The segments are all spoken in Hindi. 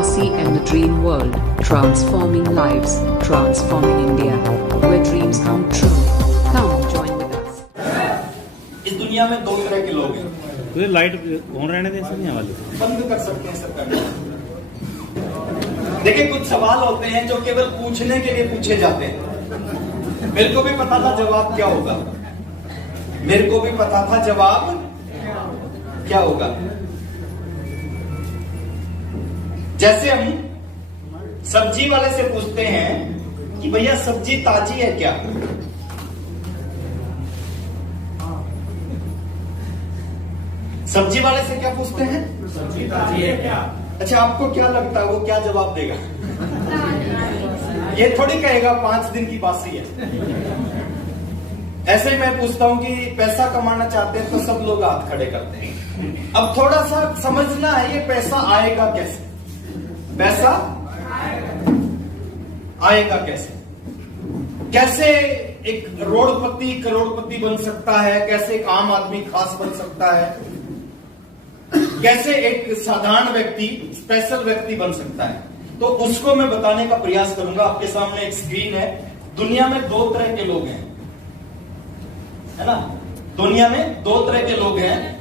Marcy and the Dream World, transforming lives, transforming India, where dreams come true. Come join with us. इस दुनिया में दो तरह के लोग हैं। तो लाइट ऑन रहने दें नहीं वाले बंद कर सकते हैं सब करना। देखिए कुछ सवाल होते हैं जो केवल पूछने के लिए पूछे जाते हैं। मेरे को भी पता था जवाब क्या होगा, मेरे को भी पता था जवाब क्या होगा। जैसे हम सब्जी वाले से पूछते हैं कि भैया सब्जी ताजी है क्या, सब्जी वाले से क्या पूछते हैं, सब्जी ताजी है क्या? अच्छा आपको क्या लगता है वो क्या जवाब देगा? ये थोड़ी कहेगा 5 दिन की बासी है। ऐसे ही मैं पूछता हूं कि पैसा कमाना चाहते हैं तो सब लोग हाथ खड़े करते हैं। अब थोड़ा सा समझना है ये पैसा आएगा कैसे, पैसा आएगा कैसे, कैसे एक करोड़पति बन सकता है, कैसे एक आम आदमी खास बन सकता है, कैसे एक साधारण व्यक्ति स्पेशल व्यक्ति बन सकता है। तो उसको मैं बताने का प्रयास करूंगा। आपके सामने एक स्क्रीन है। दुनिया में 2 तरह के लोग हैं, है ना, दुनिया में 2 तरह के लोग हैं।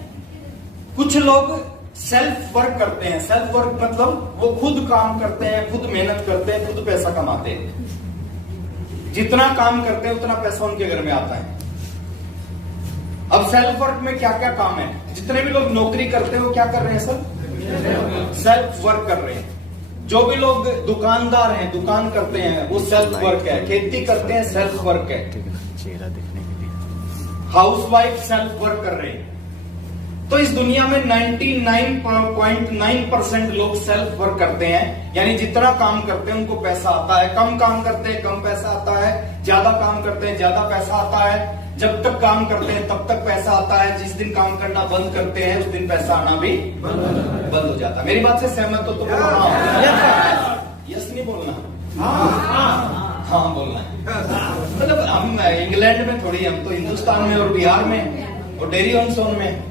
कुछ लोग सेल्फ वर्क करते हैं। सेल्फ वर्क मतलब वो खुद काम करते हैं, खुद मेहनत करते हैं, खुद पैसा कमाते हैं। जितना काम करते हैं उतना पैसा उनके घर में आता है। अब सेल्फ वर्क में क्या क्या काम है? जितने भी लोग नौकरी करते हैं वो क्या कर रहे हैं सर? सेल्फ वर्क कर रहे हैं। जो भी लोग दुकानदार हैं, दुकान करते हैं, वो सेल्फ वर्क है। खेती करते हैं, सेल्फ वर्क है। चेहरा दिखने के लिए हाउसवाइफ सेल्फ वर्क कर रहे हैं। तो इस दुनिया में 99.9% लोग सेल्फ वर्क करते हैं, यानी जितना काम करते हैं उनको पैसा आता है। कम काम करते हैं कम पैसा आता है, ज्यादा काम करते हैं ज्यादा पैसा आता है। जब तक काम करते हैं तब तक पैसा आता है, जिस दिन काम करना बंद करते हैं उस दिन पैसा आना भी बंद हो जाता है। मेरी बात से सहमत हो तो बोलो हाँ, यस नहीं बोलना, हाँ बोलना है। मतलब हम इंग्लैंड में थोड़ी, हम तो हिंदुस्तान में और बिहार में और डेरी ऑन सोन में,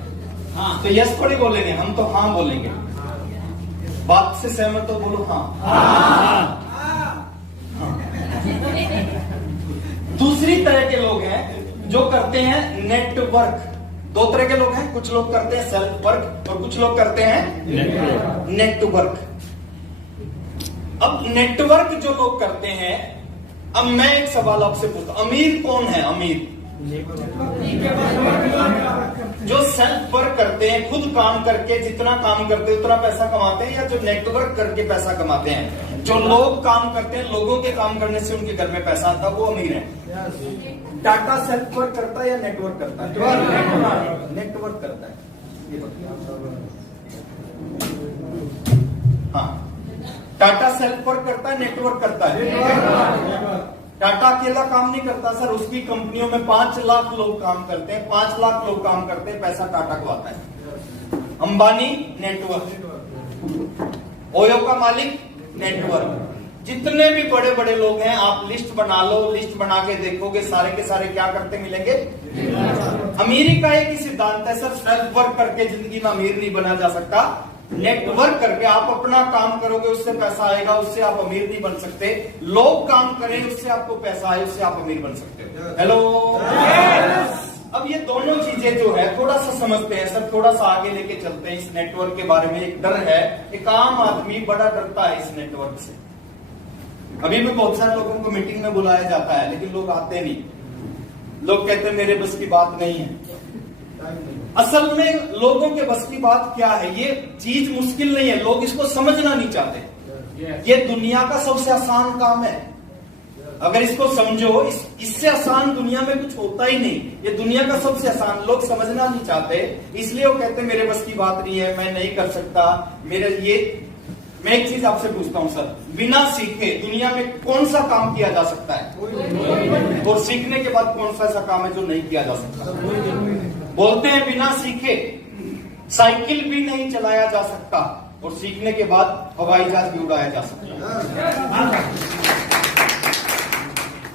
तो यस थोड़ी बोलेंगे, हम तो हाँ बोलेंगे। बात से सहमत हो बोलो हाँ। दूसरी तरह के लोग हैं जो करते हैं नेटवर्क। 2 तरह के लोग हैं, कुछ लोग करते हैं सेल्फ वर्क और कुछ लोग करते हैं नेटवर्क। अब नेटवर्क जो लोग करते हैं, अब मैं एक सवाल आपसे पूछता हूं, अमीर कौन है? अमीर जो सेल्फ वर्क करते हैं, खुद काम करके जितना काम करते हैं उतना पैसा कमाते हैं, या जो नेटवर्क करके पैसा कमाते हैं? जो लोग काम करते हैं, लोगों के काम करने से उनके घर में पैसा आता है, वो अमीर है। टाटा सेल्फ वर्क करता है या नेटवर्क करता है? नेटवर्क करता है। हाँ, टाटा सेल्फ वर्क करता है, नेटवर्क करता है। टाटा अकेला काम नहीं करता सर, उसकी कंपनियों में 5 लाख लोग काम करते हैं, 5 लाख लोग काम करते हैं, पैसा टाटा को आता है। अंबानी नेटवर्क, ओयो का मालिक नेटवर्क। जितने भी बड़े बड़े लोग हैं आप लिस्ट बना लो, लिस्ट बना के देखोगे सारे के सारे क्या करते मिलेंगे? अमीरी का एक ही सिद्धांत है सर, सेल्फ वर्क करके जिंदगी में अमीर नहीं बना जा सकता। नेटवर्क करके आप अपना काम करोगे, उससे पैसा आएगा, उससे आप अमीर नहीं बन सकते। लोग काम करें, उससे आपको पैसा आए, उससे आप अमीर बन सकते हो। हेलो, अब ये दोनों चीजें जो है थोड़ा सा समझते हैं सर, थोड़ा सा आगे लेके चलते हैं। इस नेटवर्क के बारे में एक डर है, एक आम आदमी बड़ा डरता है इस नेटवर्क से। अभी भी बहुत सारे लोगों को मीटिंग में बुलाया जाता है, लेकिन लोग आते नहीं। लोग कहते हैं मेरे बस की बात नहीं है। असल में लोगों के बस की बात क्या है? ये चीज मुश्किल नहीं है, लोग इसको समझना नहीं चाहते। ये दुनिया का सबसे आसान काम है। अगर इसको समझो, इससे आसान दुनिया में कुछ होता ही नहीं। ये दुनिया का सबसे आसान, लोग समझना नहीं चाहते, इसलिए वो कहते हैं मेरे बस की बात नहीं है, मैं नहीं कर सकता, मेरे ये। मैं एक चीज आपसे पूछता हूं सर, बिना सीखे दुनिया में कौन सा काम किया जा सकता है? और सीखने के बाद कौन सा ऐसा काम है जो नहीं किया जा सकता? बोलते हैं बिना सीखे साइकिल भी नहीं चलाया जा सकता, और सीखने के बाद हवाई जहाज भी उड़ाया जा सकता।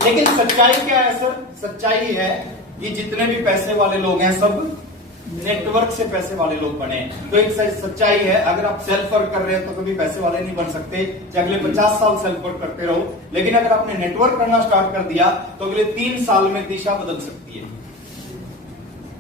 लेकिन सच्चाई क्या है सर? सच्चाई है कि जितने भी पैसे वाले लोग हैं सब नेटवर्क से पैसे वाले लोग बने। तो एक सच्चाई है, अगर आप सेल्फ वर्क कर रहे हैं तो कभी पैसे वाले नहीं बन सकते, चाहे अगले 50 साल सेल्फ वर्क करते रहो। लेकिन अगर आपने नेटवर्क करना स्टार्ट कर दिया तो अगले 3 साल में दिशा बदल सकती है,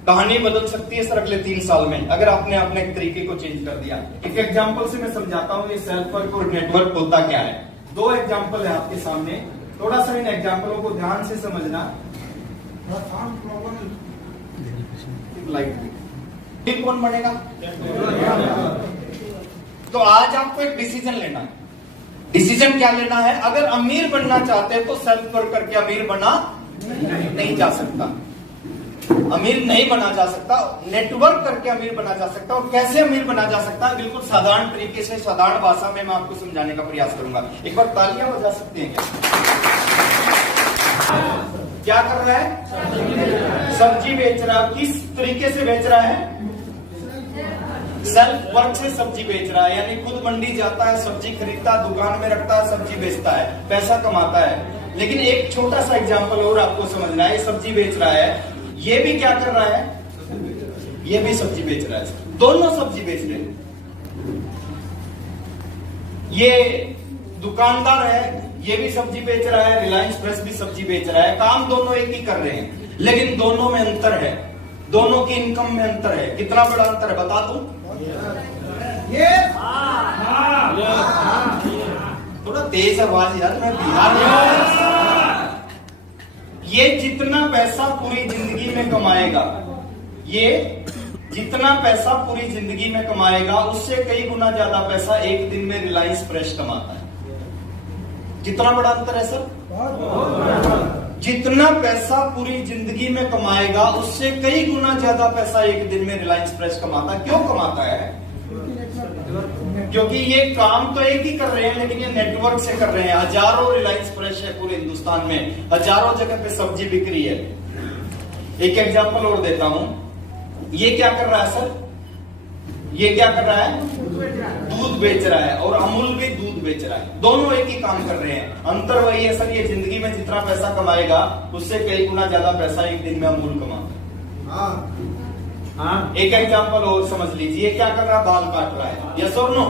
कहानी बदल सकती है सर अगले 3 साल में, अगर आपने अपने तरीके को चेंज कर दिया। एक एग्जांपल से मैं समझाता हूं ये सेल्फ वर्क और नेटवर्क होता क्या है। 2 एग्जांपल है आपके सामने, थोड़ा सा इन एग्जांपलों को ध्यान से समझना। लाइक कौन बनेगा? तो आज आपको एक डिसीजन लेना है। डिसीजन क्या लेना है? अगर अमीर बनना चाहते हैं तो सेल्फ वर्क करके अमीर बना नहीं जा सकता, अमीर नहीं बना जा सकता, नेटवर्क करके अमीर बना जा सकता। और कैसे अमीर बना जा सकता है, बिल्कुल साधारण तरीके से, साधारण भाषा में मैं आपको समझाने का प्रयास करूंगा। एक बार तालियां बजा सकते हैं क्या कर रहा है? सब्जी बेच रहा है। किस तरीके से बेच रहा है? सेल्फ वर्क से सब्जी बेच रहा है, यानी खुद मंडी जाता है, सब्जी खरीदता है, दुकान में रखता है, सब्जी बेचता है, पैसा कमाता है। लेकिन एक छोटा सा एग्जांपल और आपको समझना है, ये सब्जी बेच रहा है, ये भी क्या कर रहा है? ये भी सब्जी बेच रहा है, दोनों सब्जी बेच रहे हैं। ये दुकानदार है, ये भी सब्जी बेच रहा है, रिलायंस फ्रेश भी सब्जी बेच रहा है, काम दोनों एक ही कर रहे हैं, लेकिन दोनों में अंतर है, दोनों की इनकम में अंतर है। कितना बड़ा अंतर है बता दूं? थोड़ा तेज आवाज यार, मैं बिहार में। ये जितना पैसा पूरी जिंदगी में कमाएगा, ये जितना पैसा पूरी जिंदगी में कमाएगा उससे कई गुना ज्यादा पैसा एक दिन में रिलायंस फ्रेश कमाता है। कितना बड़ा अंतर है सर? जितना पैसा पूरी जिंदगी में कमाएगा उससे कई गुना ज्यादा पैसा एक दिन में रिलायंस फ्रेश कमाता है। क्यों कमाता है? क्योंकि ये काम तो एक ही कर रहे हैं, लेकिन ये नेटवर्क से कर रहे हैं। हजारों रिलायंस फ्रेश है पूरे हिंदुस्तान में, हजारों जगह पे सब्जी बिक रही है। एक एग्जांपल और देता हूं, ये क्या कर रहा है सर? ये क्या कर रहा है? दूध बेच रहा है, और अमूल भी दूध बेच रहा है, दोनों एक ही काम कर रहे हैं। अंतर वही है सर, ये जिंदगी में जितना पैसा कमाएगा उससे कई गुना ज्यादा पैसा एक दिन में अमूल कमाता है। एक एग्जांपल और समझ लीजिए, क्या कर रहा है? बाल काट रहा है, यस और नो?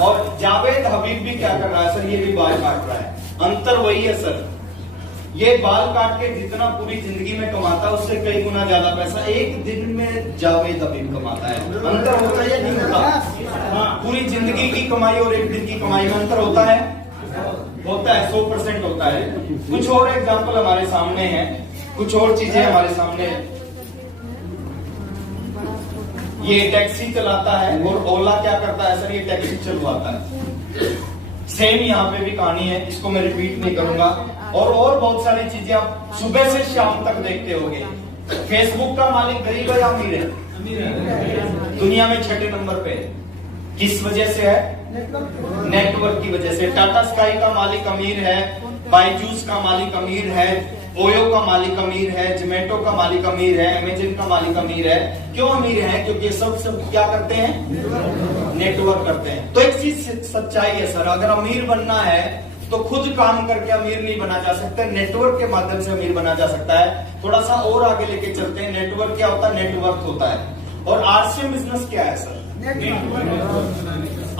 और जावेद हबीब भी क्या कर रहा है सर? ये भी बाल काट रहा है। अंतर वही है सर, ये बाल काट के जितना पूरी जिंदगी में कमाता है उससे कई गुना ज्यादा पैसा एक दिन में जावेद हबीब कमाता है। अंतर होता है या नहीं होता? पूरी जिंदगी की कमाई और एक दिन की कमाई में अंतर होता है? होता है, 100% होता है। कुछ और एग्जांपल हमारे सामने है, कुछ और चीजें हमारे सामने है। ये टैक्सी चलाता है और ओला क्या करता है सर? ये टैक्सी चलवाता है। सेम यहाँ पे भी कहानी है, इसको मैं रिपीट नहीं करूंगा। और बहुत सारी चीजें आप सुबह से शाम तक देखते होंगे। फेसबुक का मालिक गरीब है या अमीर है? दुनिया में 6ठे नंबर पे। किस वजह से है? नेटवर्क की वजह से। टाटा स्काई का मालिक अमीर है, बायजूस का मालिक अमीर है, ओयो का मालिक अमीर है, जोमेटो का मालिक अमीर है, अमेजन का मालिक अमीर है। क्यों अमीर है? क्योंकि सब क्या करते हैं? नेटवर्क करते हैं। तो एक चीज सच्चाई है सर, अगर अमीर बनना है तो खुद काम करके अमीर नहीं बना जा सकता, नेटवर्क के माध्यम से अमीर बना जा सकता है। थोड़ा सा और आगे लेके चलते हैं। नेटवर्क क्या होता है? नेटवर्क होता है। और आरसीएम बिजनेस क्या है सर?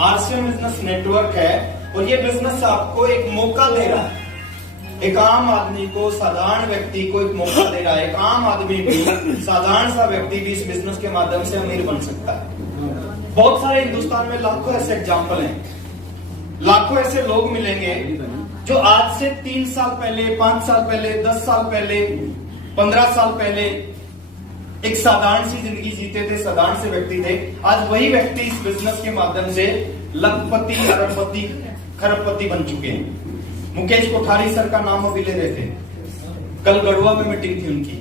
आरसीएम बिजनेस नेटवर्क है, और ये बिजनेस आपको एक मौका दे रहा है, एक आम आदमी को, साधारण व्यक्ति को एक मौका दे रहा है। एक आम आदमी भी, साधारण सा व्यक्ति भी इस बिजनेस के माध्यम से अमीर बन सकता है। बहुत सारे हिंदुस्तान में लाखों ऐसे एग्जाम्पल हैं, लाखों ऐसे लोग मिलेंगे जो आज से 3 साल पहले, 5 साल पहले, 10 साल पहले, 15 साल पहले एक साधारण सी जिंदगी जीते थे, साधारण से व्यक्ति थे। आज वही व्यक्ति इस बिजनेस के माध्यम से लखपति, अरबपति, खरबपति बन चुके हैं। मुकेश कोठारी सर का नाम अभी ले रहे थे, कल गढ़वा में मीटिंग थी उनकी।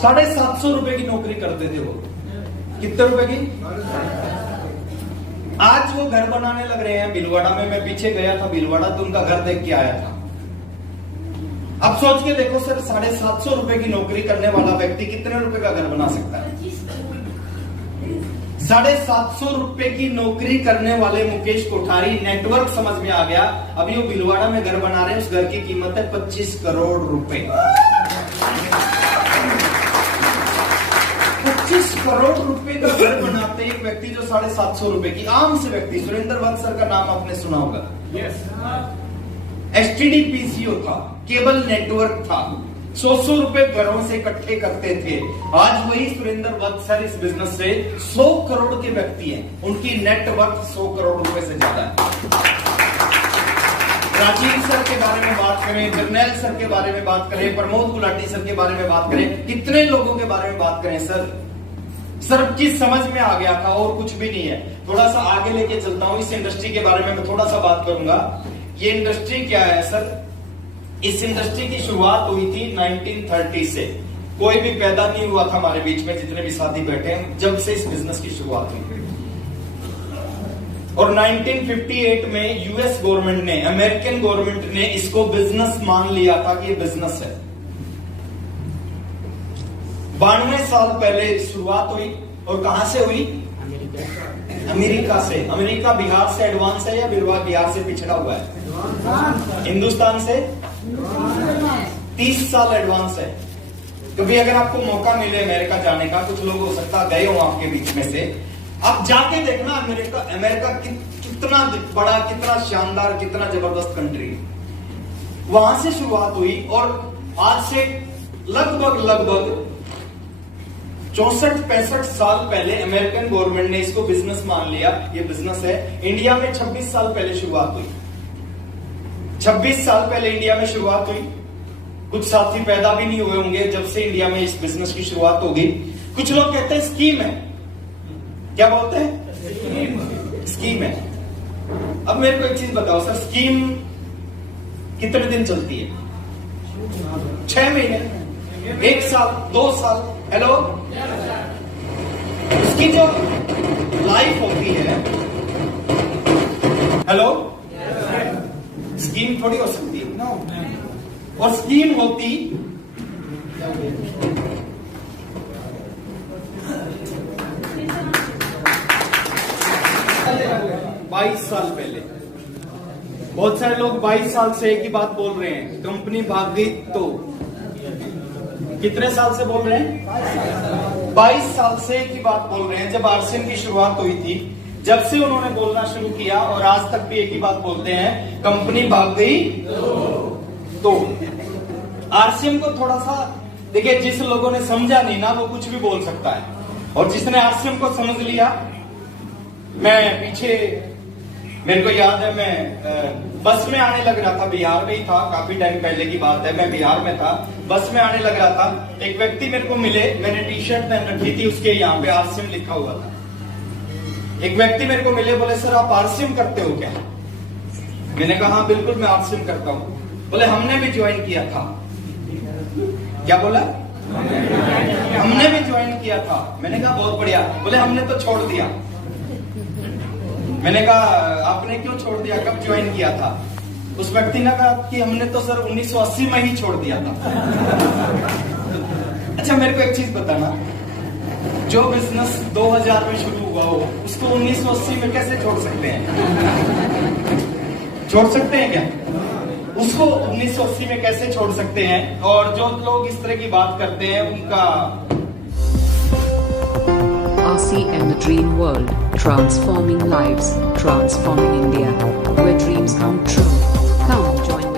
750 रुपए की नौकरी करते थे वो। कितने रुपए की? आज वो घर बनाने लग रहे हैं भीलवाड़ा में। मैं पीछे गया था भीलवाड़ा, तो उनका घर देख के आया था। अब सोच के देखो सर, 750 रुपए की नौकरी करने वाला व्यक्ति कितने रुपए का घर बना सकता है? 750 रुपए की नौकरी करने वाले मुकेश कोठारी, नेटवर्क समझ में आ गया। अभी वो भीलवाड़ा में घर बना रहे हैं, उस घर की कीमत है 25 करोड़ रुपए। करोड़ रुपए का घर बनाते एक व्यक्ति जो 750 रुपए की, आम से व्यक्ति, सुरेंद्र वत्स सर का नाम आपने सुना होगा। एसटीडी पीसीओ था, केबल नेटवर्क था, 100 रुपए घरों से इकट्ठे करते थे। आज वही सुरेंद्र वत्स सर इस बिजनेस से 100 करोड़ के व्यक्ति हैं, उनकी नेटवर्क 100 करोड़ रुपए से ज्यादा है। राजीव सर के बारे में बात करें, जर्नैल सर के बारे में बात करें, प्रमोद गुलाटी सर के बारे में बात करें, कितने लोगों के बारे में बात करें सर की समझ में आ गया था और कुछ भी नहीं है। थोड़ा सा आगे लेके चलता हूं, इस इंडस्ट्री के बारे में मैं थोड़ा सा बात करूंगा। ये इंडस्ट्री क्या है सर? इस इंडस्ट्री की शुरुआत हुई थी 1930 से। कोई भी पैदा नहीं हुआ था हमारे बीच में, जितने भी साथी बैठे हैं, जब से इस बिजनेस की शुरुआत हुई। और 1958 में यूएस गवर्नमेंट ने, अमेरिकन गवर्नमेंट ने इसको बिजनेस मान लिया था कि ये बिजनेस है। 92 साल पहले शुरुआत हुई। और कहां से हुई? अमेरिका से। अमेरिका बिहार से एडवांस है या बिहार से पिछड़ा हुआ है? हिंदुस्तान से 30 साल एडवांस है। कभी अगर आपको मौका मिले अमेरिका जाने का, कुछ लोग हो सकता गए हो आपके बीच में से, आप जाके देखना अमेरिका कितना बड़ा, कितना शानदार, कितना जबरदस्त कंट्री है। वहां से शुरुआत हुई और आज से लगभग 64-65 साल पहले अमेरिकन गवर्नमेंट ने इसको बिजनेस मान लिया, ये बिजनेस है। इंडिया में 26 साल पहले शुरुआत हुई। 26 साल पहले इंडिया में शुरुआत हुई। कुछ साथी पैदा भी नहीं हुए होंगे जब से इंडिया में इस बिजनेस की शुरुआत होगी। कुछ लोग कहते हैं स्कीम है। क्या बोलते हैं? स्कीम है। अब मेरे को एक चीज बताओ सर, स्कीम कितने दिन चलती है? 6 महीने, 1 साल, 2 साल? हेलो, उसकी जो लाइफ होती है, हेलो, स्कीम थोड़ी हो सकती है। और स्कीम होती 22 साल पहले। बहुत सारे लोग 22 साल से एक ही बात बोल रहे हैं, कंपनी भाग गई तो। कितने साल से बोल रहे हैं? 22 साल से एक ही बात बोल रहे हैं। जब आरसीएम की शुरुआत हुई थी, जब से उन्होंने बोलना शुरू किया और आज तक भी एक ही बात बोलते हैं, कंपनी भाग गई तो। आरसीएम को थोड़ा सा देखिए, जिस लोगों ने समझा नहीं ना, वो कुछ भी बोल सकता है, और जिसने आरसीएम को समझ लिया, मैं पीछे, मेरे को याद है, मैं बस में आने लग रहा था, बिहार में ही था, काफी टाइम पहले की बात है, मैं बिहार में था, बस में आने लग रहा था, एक व्यक्ति मेरे को मिले, मैंने टी शर्ट पहन रखी थी, उसके यहाँ पे आरसीएम लिखा हुआ था। एक व्यक्ति मेरे को मिले, बोले सर आप आरसीएम करते हो क्या? मैंने कहा हाँ बिल्कुल मैं आरसीएम करता हूँ। बोले हमने भी ज्वाइन किया था। क्या बोला? हमने भी ज्वाइन किया था। मैंने कहा बहुत बढ़िया। बोले हमने तो छोड़ दिया। मैंने कहा आपने क्यों छोड़ दिया, कब ज्वाइन किया था? उस व्यक्ति ने कहा कि हमने तो सर 1980 में ही छोड़ दिया था। अच्छा मेरे को एक चीज बताना, जो बिजनेस 2000 में शुरू हुआ हो, उसको 1980 में कैसे छोड़ सकते हैं? छोड़ सकते हैं क्या? उसको 1980 में कैसे छोड़ सकते हैं? और जो लोग इस तरह की बात करते हैं उनका RCM, the dream world, transforming lives, transforming India, where dreams come true. Come join